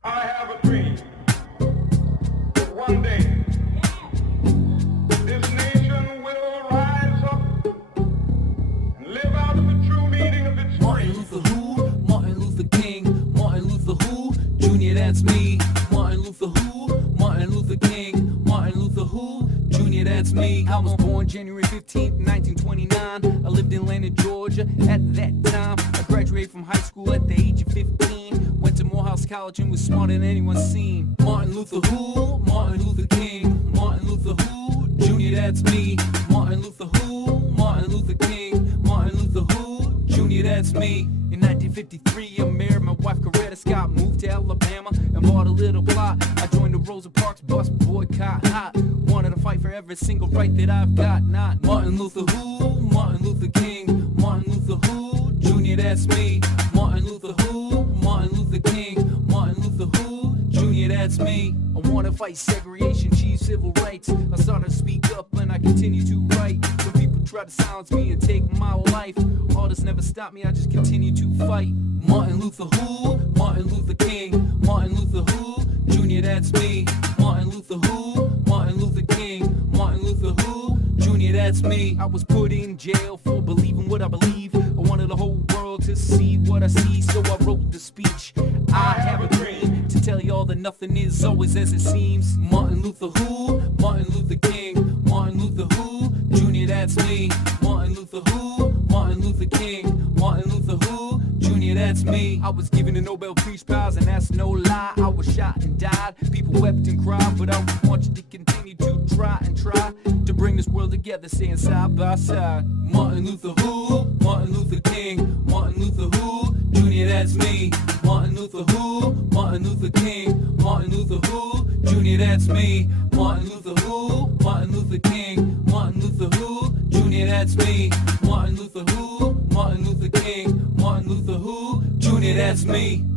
I have a dream that one day this nation will rise up and live out the true meaning of its Martin creed. Luther who? Martin Luther King. Martin Luther who? Junior, that's me. Martin Luther who? Martin Luther King. Martin Luther who? Junior, that's me. I was born January 15th, 1929. I lived in Atlanta, Georgia at that time. I graduated from high school at the age of 15. Went to Morehouse College and was smarter than anyone seen. Martin Luther who? Martin Luther King. Martin Luther who? Junior, that's me. Martin Luther who? Martin Luther King. Martin Luther who? Junior, that's me. In 1953, I married my wife Coretta Scott, moved to Alabama and bought a little plot. I joined the Rosa Parks bus boycott hot. Wanted to fight for every single right that I've got. Not Martin Luther who? Martin Luther King. Martin Luther who? Junior, that's me. Martin Luther who? Martin Luther King. Martin Luther who? Junior, that's me. I wanna fight segregation, achieve civil rights. I started to speak up and I continue to write. When people try to silence me and take my life, all this never stopped me, I just continue to fight. Martin Luther who? Martin Luther King. Martin Luther who? Junior, that's me. Martin Luther who? Martin Luther King. Martin Luther who? Junior, that's me. I was put in jail for believing what I believe. I wanted the whole world to see what I see, so I wrote the speech. I have a dream to tell you all that nothing is always as it seems. Martin Luther who? Martin Luther King. Martin Luther who? Junior, that's me. Martin Luther who? Martin Luther King. Martin Luther who? Junior, that's me. I was given a Nobel Peace Prize and that's no lie. I was shot and died. People wept and cried, but I want you to continue to try to bring this world together, staying side by side. Martin Luther who? Martin Luther King. Martin Luther who? Junior, that's me. Martin Luther who? Martin Luther King. Martin Luther who? Junior, that's me. Martin Luther who? Martin Luther King. Martin Luther who? Junior, that's me. Martin Luther who? Martin Luther King. Martin Luther who? Junior, that's me.